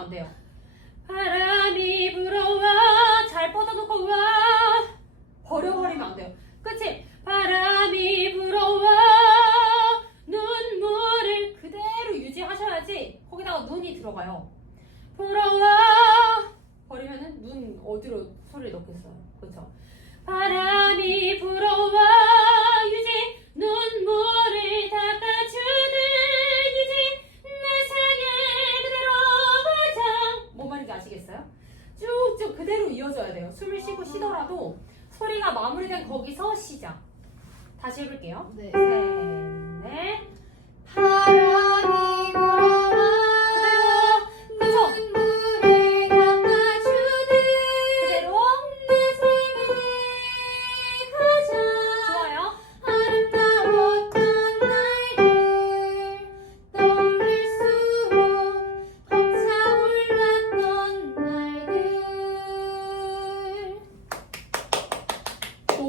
안 돼요. 바람이 불어와 잘 뻗어놓고 와 버려버리면 안 돼요. 그치? 바람이 불어와 눈물을 그대로 유지하셔야지 거기다가 눈이 들어가요. 불어와 버리면은 눈 어디로 소리를 넣겠어요. 그쵸? 바람이 그대로 이어져야 돼요. 숨을 쉬고 쉬더라도 소리가 마무리된 거기서 시작. 다시 해볼게요. 네. 셋, 넷.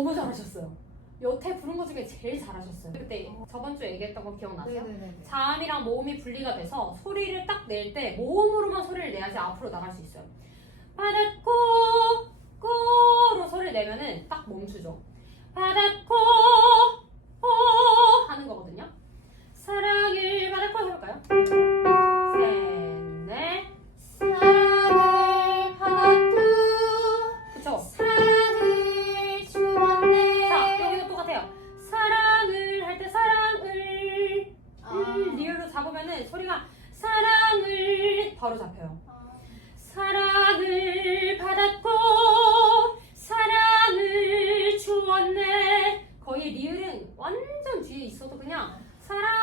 너무 잘하셨어요. 여태 부른 것 중에 제일 잘하셨어요. 그때 저번 주에 얘기했던 거 기억나세요? 네네네. 자음이랑 모음이 분리가 돼서 소리를 딱 낼 때 모음으로만 소리를 내야지 앞으로 나갈 수 있어요. 바닷고 꼬로 소리를 내면은 딱 멈추죠. 바닷 하면 소리가 사랑을 바로 잡혀요. 사랑을 받았고 사랑을 주었네. 거의 리을은 완전 뒤에 있어도 그냥 사랑